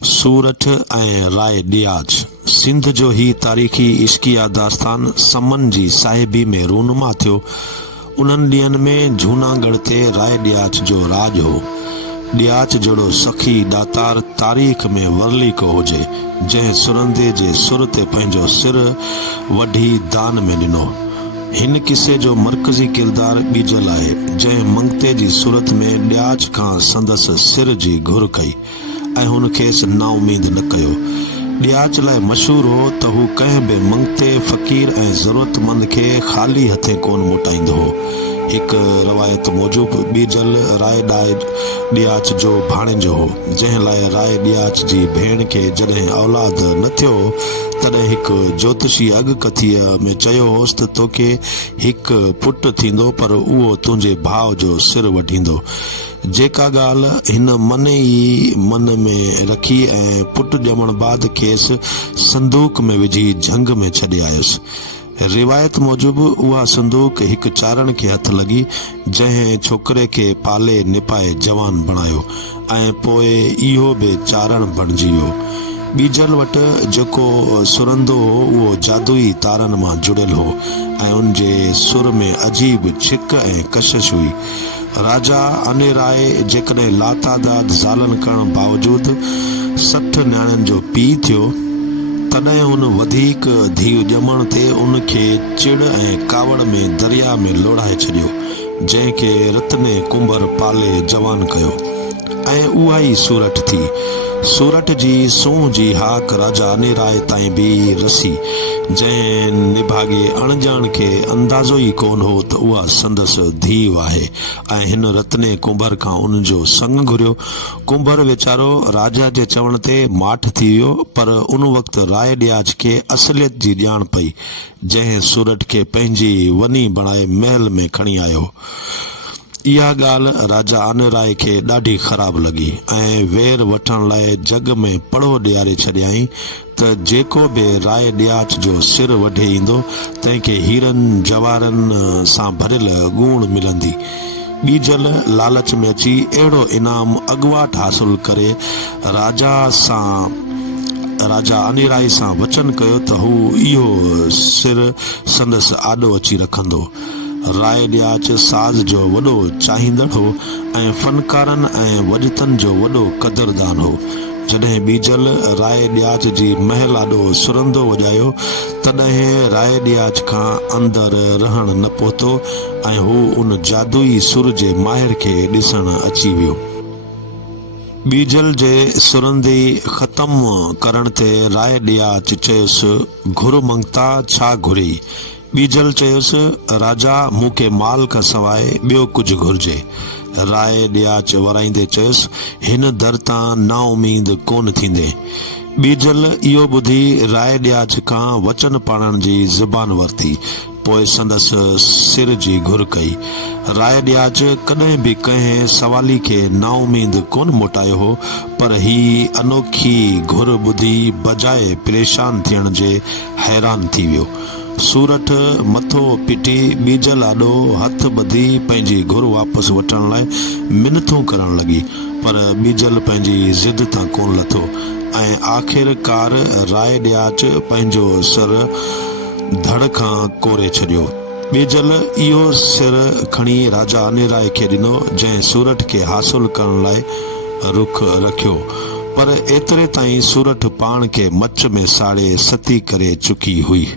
सूरठ ऐं राय ॾियाच सिंध जो ही तारीख़ी इश्किया दास्तान समन जी साहिबी में रूनुमा थियो। उन्हनि ॾींहनि में जूनागढ़ ते राय ॾियाच जो राज हो। ॾियाच जहिड़ो सखी ॾातार तारीख़ में वरली को हुजे, जंहिं सुरंदे जे सुर ते पंहिंजो सिर वढी दान में ॾिनो। हिन किसे जो मरकज़ी किरदार ॿीजल आहे, जंहिं मंगते जी सूरत में ॾियाच खां संदसि सिर जी घुर कई ऐं हुन खेसि नाउमीद न कयो। ॾियाच लाइ मशहूर हो त हू कंहिं बि मंगते फ़क़ीर ऐं ज़रूरतमंद खे ख़ाली हथे कोन मोटाईंदो हो। हिकु रवायत मूजिबि ॿीजल राय ॾियाच जो भाणेजो हो, जंहिं लाइ राय ॾियाच जी भेण खे जॾहिं औलाद न थियो तॾहिं हिकु ज्योतिषी अॻकथीअ में चयो होसि त तोखे हिकु पुटु थींदो, पर उहो तुंहिंजे भाउ जो सिर वढींदो। जेका ॻाल्हि हिन मन में रखी ऐं पुटु ॼमण बाद खेसि संदूक में विझी झंग में छॾे आयुसि। रिवायत मूजिबि उहा संदूक हिकु चारण खे हथ लॻी, जंहिं छोकिरे खे पाले निपाए जवान बणायो ऐं पोइ इहो बि चारण बणिजी वियो। ॿीजल वटि जेको सुरंदो हो उहो जादुई तारनि मां जुड़ियल हो ऐं उन जे सुर में अजीब छिक ऐं कशिश हुई। राजा अनेराय जेकॾहिं लातादाद ज़ालन करण बावजूद 60 न्याणियुनि जो पीउ थियो, तॾहिं हुन वधीक धीउ ॼमण ते उनखे चिड़ ऐं कावड़ में दरिया में लोड़ाए छॾियो, जंहिंखे रतने कुंभर पाले जवान कयो ऐं उहा ई सूरठ थी। सूरठ जी सूंह जी हाक राजा अनेराय ताईं बि रसी, जंहिं निभागे अणजाण खे अंदाज़ो ई कोन हो त उहा संदसि धीउ आहे ऐं हिन रतने कुंभर खां उन जो संग घुरियो। कुंभर वीचारो राजा जे चवण ते माठ थी वियो, पर उन वक़्तु राय ॾियाच खे असलियत जी ॼाण पई, जंहिं सूरठ खे पंहिंजी वनी बणाए महल में खणी आयो। इहा ॻाल्हि राजा अनेराय खे ॾाढी ख़राब लॻी ऐं वेर वठण लाइ जग में पड़ो ॾियारे छॾियईं त जेको बि राय ॾियाच जो सिर वढे ईंदो तंहिंखे हीरनि जवाहरनि सां भरियल ॻूण मिलंदी। ॿीजल लालच में अची अहिड़ो इनाम अॻुवाट हासिल करे राजा अनेराय सां वचन कयो त हू इहो सिर संदसि आॾो अची रखंदो। राय ॾियाच साज़ जो वॾो चाहींदड़ हो ऐं फनकारनि ऐं वॼतनि जो वॾो क़दरदान हो। जॾहिं ॿीजल राय ॾियाच जी महल आॾो सुरंदो वॼायो, तॾहिं राय ॾियाच खां अंदरि रहण न पहुतो ऐं हू उन जादुई सुर जे माहिर खे ॾिसण अची वियो। ॿीजल जे सुरंदी ख़तम करण ते राय ॾियाच चयुसि, घुर मंगता छा घुरी? ॿीजल चयुसि, राजा मूंखे माल खां सवाइ ॿियो कुझु घुर्जे। राय ॾियाच वराईंदे चयुसि, हिन दर तां नाउमीद कोन थींदे। ॿीजल इहो ॿुधी राय ॾियाच खां वचन पाणण जी ज़बान वरिती, पोइ संदसि सिर जी घुर कई। राय ॾियाच कॾहिं बि कंहिं सवाली खे नाउमीद कोन मोटायो हो, पर ही अनोखी घुर ॿुधी बजाए परेशान थियण जे हैरान थी वियो। सूरठ मथो पिटी ॿीजल आॾो हथ ॿधी पंहिंजी घुर वापसि वठण लाइ मिनतूं करण लॻी, पर ॿीजल पंहिंजी ज़िद तां कोन लथो ऐं आख़िरकार राय ॾियाच पंहिंजो सिर धड़ खां कोरे छॾियो। ॿीजल इहो सिर खणी राजा अनेराय खे ॾिनो, जंहिं सूरठ खे हासिल करण लाइ रुख रखियो, पर एतिरे ताईं सूरठ पाण खे मच में साड़े सती करे चुकी हुई।